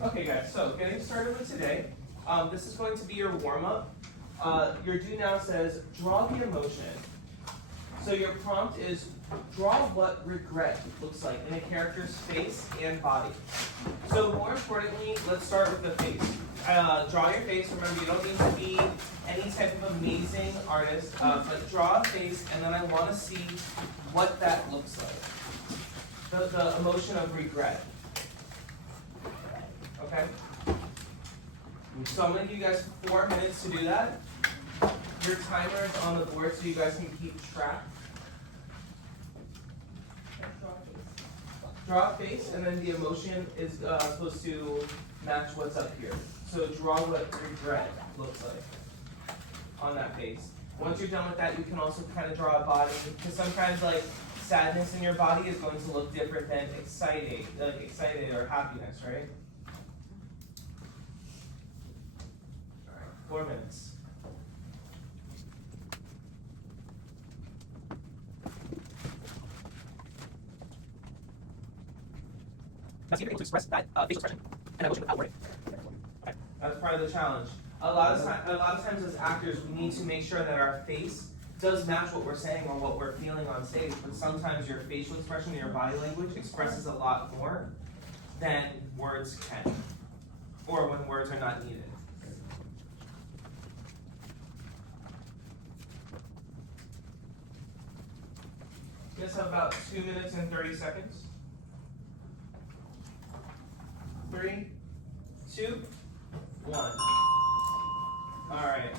Okay guys, so getting started with today, this is going to be your warm-up. Your do now says, draw the emotion. So your prompt is, draw what regret looks like in a character's face and body. So more importantly, let's start with the face. Draw your face. Remember, you don't need to be any type of amazing artist, but draw a face, and then I want to see what that looks like. The emotion of regret. Okay? So I'm going to give you guys 4 minutes to do that. Your timer is on the board so you guys can keep track. Draw a face, and then the emotion is supposed to match what's up here. So draw what regret looks like on that face. Once you're done with that, you can also kind of draw a body, because sometimes like sadness in your body is going to look different than excited or happiness, right? All right, 4 minutes. That's able to express that facial expression and emotion without wording. Okay. That's part of the challenge. A lot of times as actors, we need to make sure that our face does match what we're saying or what we're feeling on stage, but sometimes your facial expression and your body language expresses a lot more than words can, or when words are not needed. You guys have about 2 minutes and 30 seconds. 3, 2, 1. All right.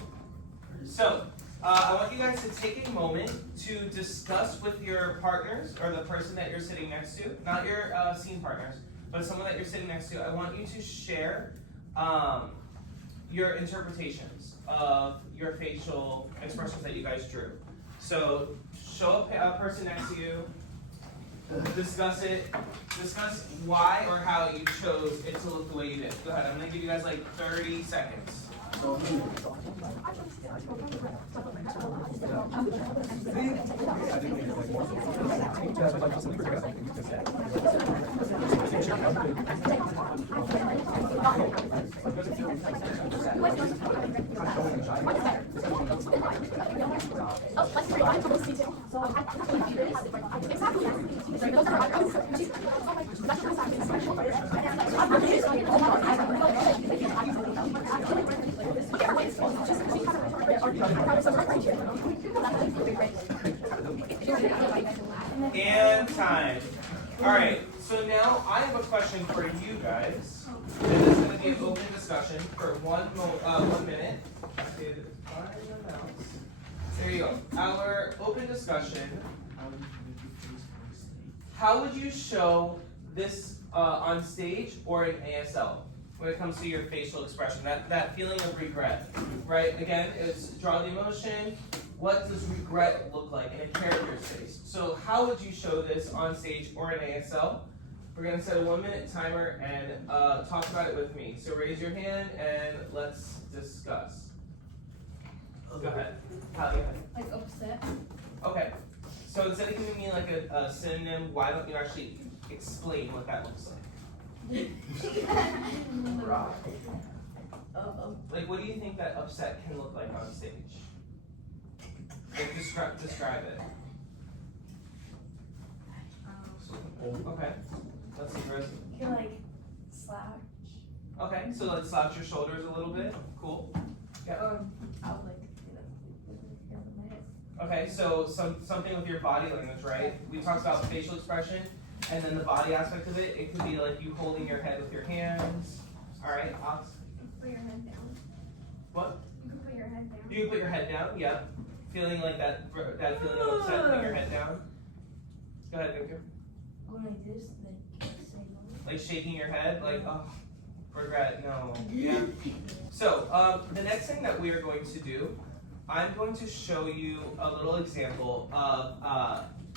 So, I want you guys to take a moment to discuss with your partners or the person that you're sitting next to, not your scene partners, but someone that you're sitting next to. I want you to share your interpretations of your facial expressions that you guys drew. So, show a person next to you. Discuss why or how you chose it to look the way you did. Go ahead, I'm gonna give you guys like 30 seconds. And time. All right, so now I have a question for you guys. This is going to be an open discussion for 1 minute. There you go. Our open discussion. How would you show this on stage or in ASL when it comes to your facial expression? That feeling of regret, right? Again, it's draw the emotion. What does regret look like in a character's face? So how would you show this on stage or in ASL? We're going to set a 1 minute timer and talk about it with me. So raise your hand and let's discuss. Go ahead. Hallie, go ahead. Like upset. Okay. So instead of giving me like a synonym, why don't you actually explain what that looks like? Like, what do you think that upset can look like on stage? Like, describe it. Okay. Let's see, Rose. You can like slouch. Okay, so let's slouch your shoulders a little bit. Cool. Yeah. I'll like get up my head. Okay, so something with your body language, right? We talked about facial expression, and then the body aspect of it. It could be like you holding your head with your hands. All right, Ox. Put your head down. What? You can put your head down. You can put your head down. Yeah. Feeling like that feeling of upset, putting your head down. Go ahead, Victor. When I do this, then say no. Like shaking your head, like, oh, regret, no. Yeah. So, the next thing that we are going to do, I'm going to show you a little example of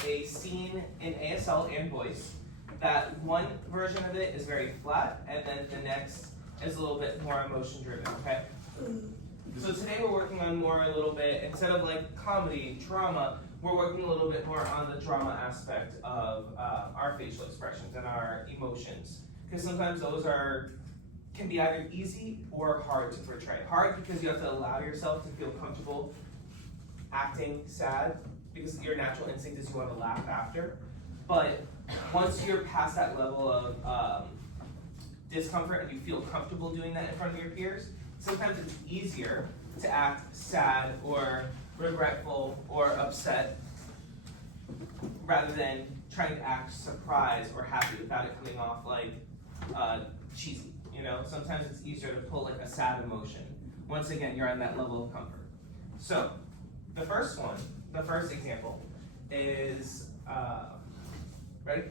a scene in ASL and voice. That one version of it is very flat, and then the next is a little bit more emotion driven, okay? So today we're working on more a little bit, instead of like comedy, drama, we're working a little bit more on the drama aspect of our facial expressions and our emotions. Because sometimes those are can be either easy or hard to portray. Hard because you have to allow yourself to feel comfortable acting sad, because your natural instinct is you want to laugh after. But once you're past that level of discomfort and you feel comfortable doing that in front of your peers, sometimes it's easier to act sad or regretful or upset rather than trying to act surprised or happy without it coming off like cheesy. You know, sometimes it's easier to pull like a sad emotion. Once again, you're on that level of comfort. So the first example is, ready?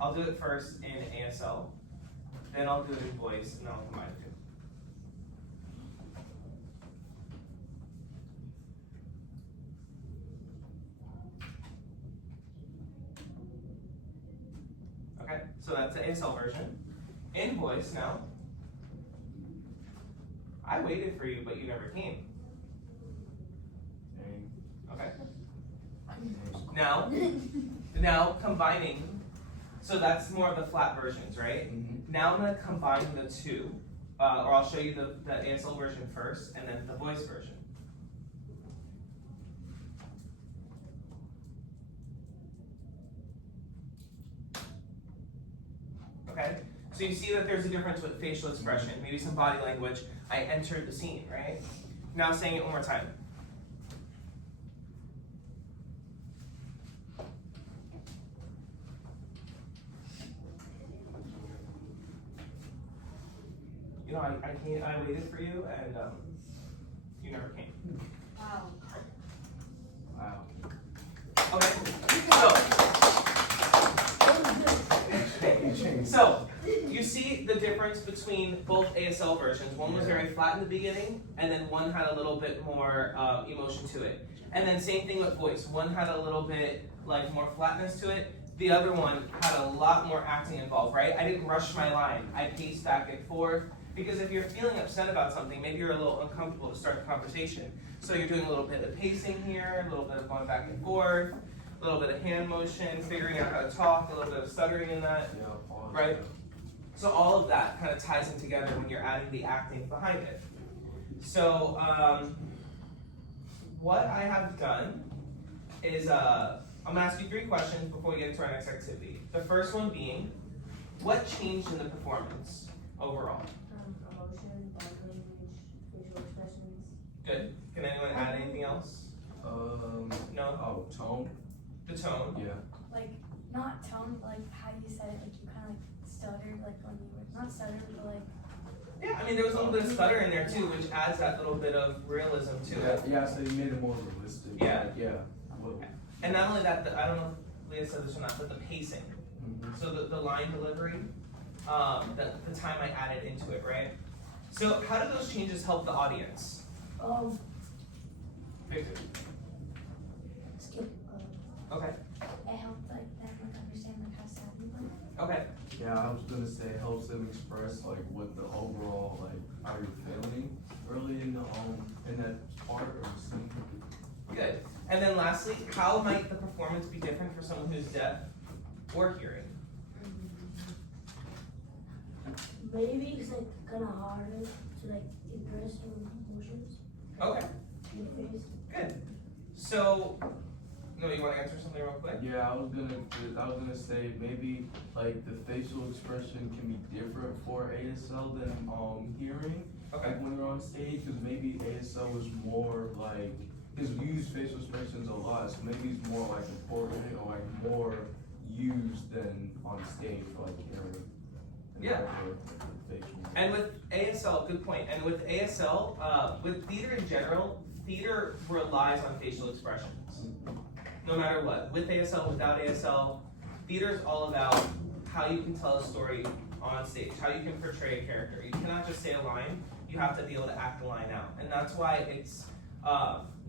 I'll do it first in ASL, then I'll do it in voice, and then I'll combine the two. Okay, so that's the ASL version. In voice now, I waited for you, but you never came. Okay. Now combining, so that's more of the flat versions, right? Now I'm going to combine the two, or I'll show you the ASL version first, and then the voice version. Okay, so you see that there's a difference with facial expression, maybe some body language. I entered the scene, right? Now saying it one more time. You know, I waited for you, and you never came. Wow. Okay, so you see the difference between both ASL versions. One was very flat in the beginning, and then one had a little bit more emotion to it. And then same thing with voice. One had a little bit like more flatness to it. The other one had a lot more acting involved, right? I didn't rush my line. I paced back and forth. Because if you're feeling upset about something, maybe you're a little uncomfortable to start the conversation. So you're doing a little bit of pacing here, a little bit of going back and forth, a little bit of hand motion, figuring out how to talk, a little bit of stuttering in that, right? So all of that kind of ties in together when you're adding the acting behind it. So what I have done is I'm going to ask you 3 questions before we get into our next activity. The first one being, what changed in the performance overall? Emotion, body language, facial expressions. Good. Can anyone add anything else? No? Oh, tone? The tone? Yeah. Like, not tone, but like how you said it, like you kind of like stuttered, like when you were, not stuttered, but like. Yeah, I mean, there was a little bit of stutter in there too, which adds that little bit of realism to it. Yeah, so you made it more realistic. Yeah. Like, yeah. Well, And not only that, I don't know if Leah said this or not, but the pacing. So the line delivery, the time I added into it, right? So how do those changes help the audience? Victor. Okay. It helped like them like understand like how sad we were. Okay. yeah, I was gonna say it helps them express like what the overall like how you're feeling early in that part of the scene. Good. And then lastly, how might the performance be different for someone who's deaf or hearing? Maybe it's like kind of harder to like express your emotions Okay. in your face. Good. So, no, you want to answer something real quick? Yeah, I was gonna say maybe like the facial expression can be different for ASL than hearing. Okay. Like when you're on stage, because maybe ASL is more like, because we use facial expressions a lot, so maybe it's more like important or like more used than on stage for like hearing. Yeah. Facial. And with ASL, good point. And with ASL, with theater in general, theater relies on facial expressions. No matter what. With ASL, without ASL, theater is all about how you can tell a story on stage, how you can portray a character. You cannot just say a line, you have to be able to act the line out. And that's why it's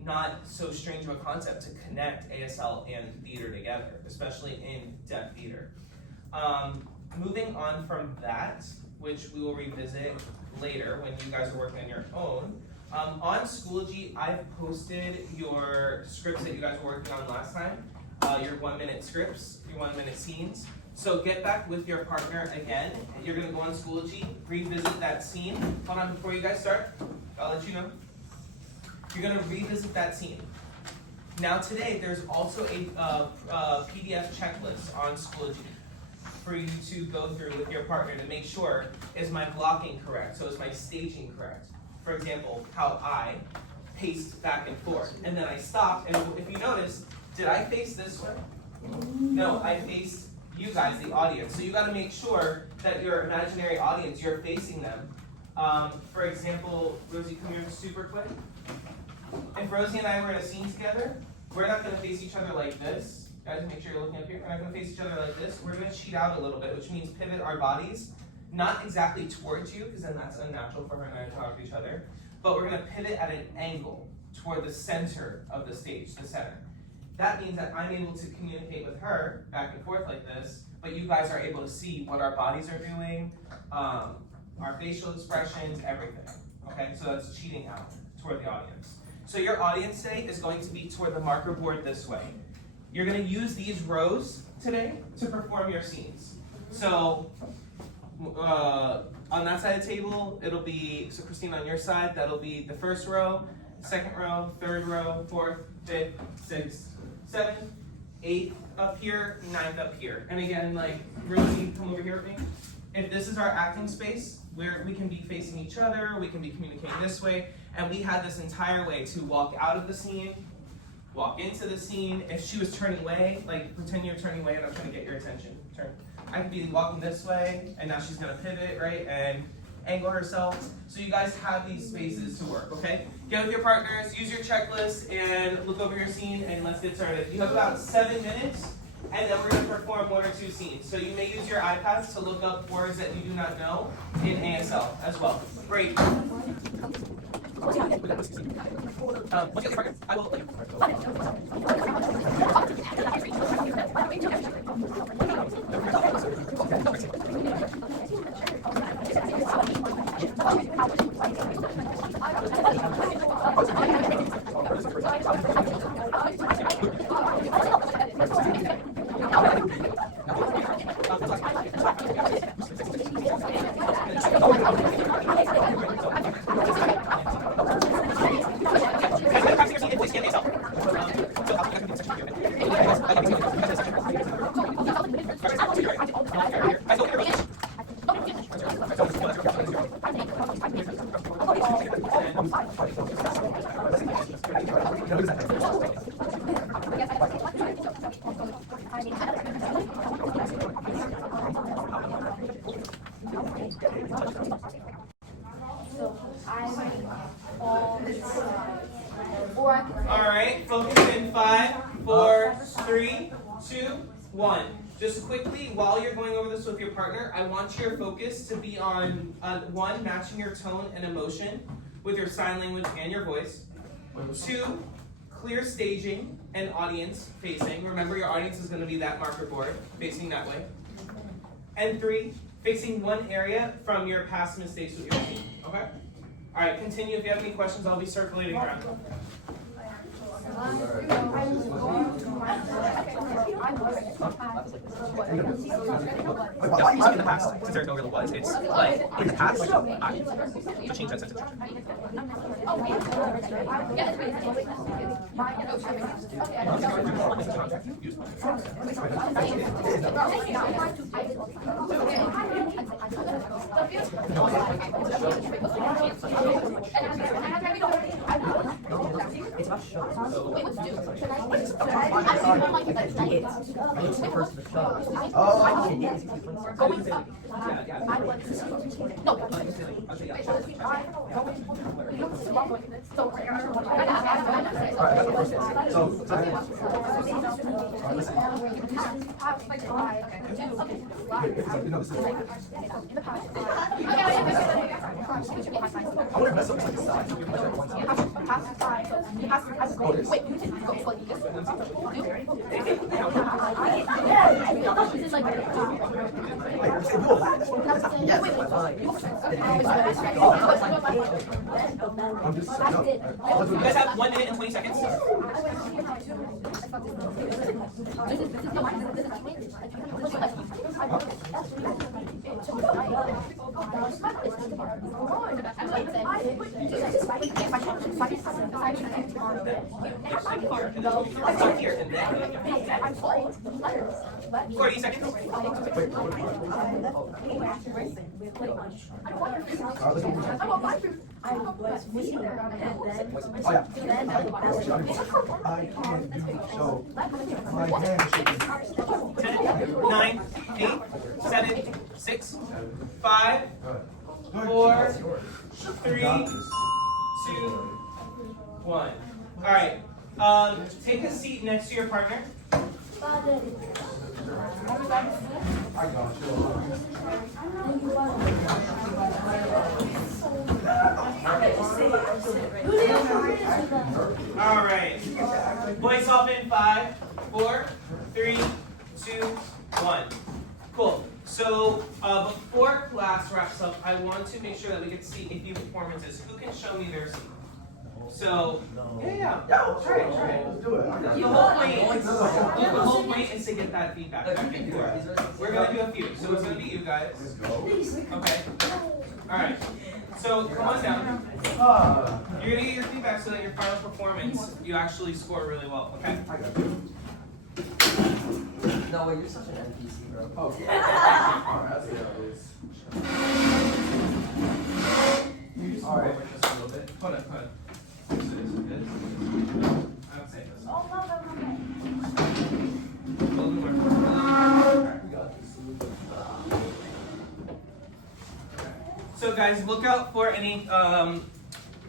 not so strange of a concept to connect ASL and theater together, especially in deaf theater. Moving on from that, which we will revisit later when you guys are working on your own, on Schoology, I've posted your scripts that you guys were working on last time, your 1-minute scripts, your 1-minute scenes. So get back with your partner again. You're gonna go on Schoology, revisit that scene. Hold on, before you guys start, I'll let you know. You're gonna revisit that scene. Now today, there's also a PDF checklist on Schoology for you to go through with your partner to make sure, is my blocking correct? So is my staging correct? For example, how I paced back and forth. And then I stopped, and if you notice, did I face this way? No, I faced you guys, the audience. So you gotta make sure that your imaginary audience, you're facing them. For example, Rosie, come here super quick. If Rosie and I were in a scene together, we're not gonna face each other like this. Guys, make sure you're looking up here. We're not gonna face each other like this. We're gonna cheat out a little bit, which means pivot our bodies, not exactly towards you, because then that's unnatural for her and I to talk to each other, but we're gonna pivot at an angle toward the center of the stage, the center. That means that I'm able to communicate with her back and forth like this, but you guys are able to see what our bodies are doing, our facial expressions, everything. Okay, so that's cheating out toward the audience. So your audience today is going to be toward the marker board this way. You're gonna use these rows today to perform your scenes. So on that side of the table, it'll be, so Christine on your side, that'll be the first row, second row, third row, fourth, fifth, sixth, seventh, eighth up here, ninth up here. And again, like, Rosie, come over here with me. If this is our acting space, where we can be facing each other, we can be communicating this way, and we had this entire way to walk out of the scene, walk into the scene. If she was turning away, like pretend you're turning away and I'm trying to get your attention. Turn. I could be walking this way, and now she's gonna pivot, right, and angle herself. So you guys have these spaces to work, okay? Get with your partners, use your checklist, and look over your scene, and let's get started. You have about 7 minutes, and then we're gonna perform 1 or 2 scenes. So you may use your iPads to look up words that you do not know in ASL as well. Great. Once you get your partner, I will. All right, focus in 5, 4, 3, 2, 1. Just quickly, while you're going over this with your partner, I want your focus to be on 1, matching your tone and emotion with your sign language and your voice. 2, clear staging and audience facing. Remember, your audience is going to be that marker board, facing that way. And 3, fixing one area from your past mistakes with your team. Okay? All right, continue. If you have any questions, I'll be circulating around. In the past, since there no real was, it's like in the past, to change that sentence. It's about shows. It's the first of the show. Oh, it is. I want to mess up the side. I'm just, no. You guys have 1 minute and 20 seconds. Start here and then 40 seconds. I can't do so. My hands shaking. 10, 9, 8, 7, 6, 5, 4, 3, 2, 1. All right. Take a seat next to your partner. I got you. All right. Voice off in 5, 4, 3, 2, 1. Cool. So before class wraps up, I want to make sure that we get to see a few performances. Who can show me their seat? So, yeah. Try it. Let's do it. The whole point is to get that feedback. We're going to do a few. So it's going to be you guys. Let's go. Okay. All right. So come on down. You're going to get your feedback so that your final performance, you actually score really well. Okay? I got you. No, wait, you're such an NPC, bro. Oh, alright, that's what it is. Alright, just a little bit. Hold on. I would say this. A little more. So guys, look out for any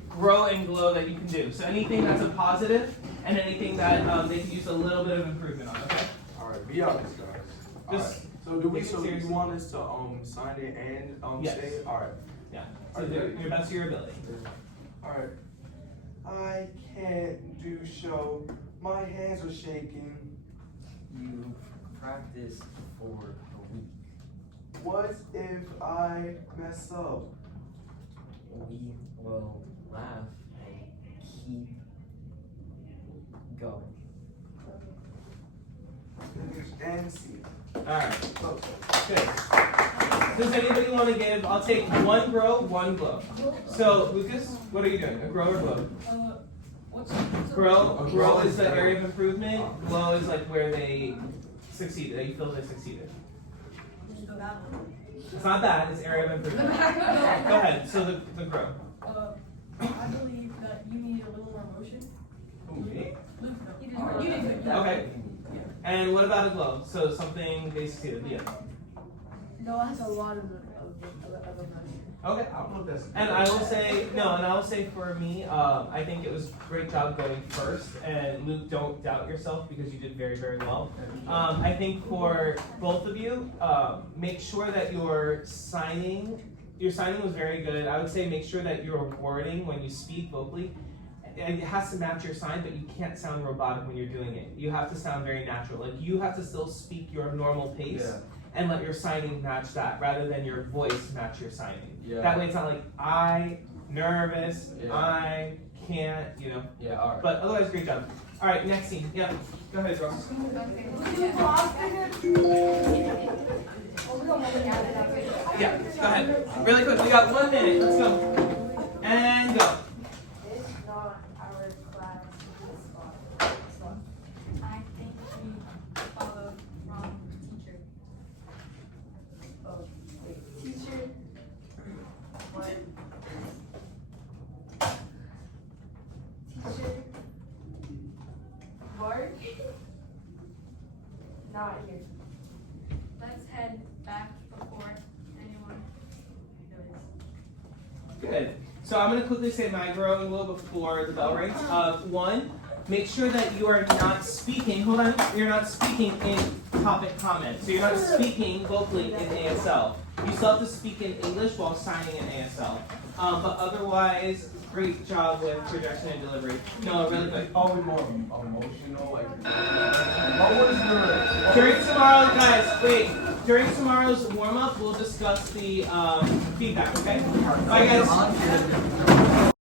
grow and glow that you can do. So anything that's a positive and anything that they can use a little bit of improvement on, okay? Alright, be honest, guys. Just Alright. So do we? take it So you seriously. want us to sign it and Yes. say it? Alright. Yeah. So do your best of your ability. Alright. I can't do show. My hands are shaking. You practiced for a week. What if I mess up? We will laugh and keep going. And see. Alright. Good. Does anybody want to give? I'll take one grow, one glow. So Lucas, what are you doing? A grow or glow? Grow is the area of improvement. Glow is like where they succeeded. That you feel they succeeded. It's not bad. It's area of improvement. Go ahead. So the grow. I believe that you need a little more motion. Ooh, me? You did good. Okay. And what about a glow? So something they succeeded. Yeah. No, it has a lot of emotion. Okay. I don't know if that's. And I will say no, and I will say for me, I think it was a great job going first. And Luke, don't doubt yourself because you did very, very well. I think for both of you, make sure that your signing was very good. I would say make sure that your wording when you speak vocally, it has to match your sign, but you can't sound robotic when you're doing it. You have to sound very natural. Like you have to still speak your normal pace. Yeah. And let your signing match that rather than your voice match your signing. Yeah. That way it's not like I nervous, Yeah. I can't, Yeah. Alright. But otherwise, great job. All right, next scene. Yeah, go ahead, Ross. Yeah, go ahead. Really quick, we got 1 minute. Let's go. And go. It's not our class. I think we followed wrong teacher. Oh, wait. Teacher. What? Teacher. Mark. Not here. Let's head back before anyone notices. Good. So I'm going to quickly say my grow and glow before the bell rings. One, make sure that you are not speaking. Hold on. You're not speaking in topic comment. So you're not speaking vocally in ASL. You still have to speak in English while signing in ASL. But otherwise, Great job with projection and delivery. No, really good. Probably more emotional, like. What was your? During tomorrow, guys, wait. During tomorrow's warm up, we'll discuss the feedback. Okay. Bye, guys.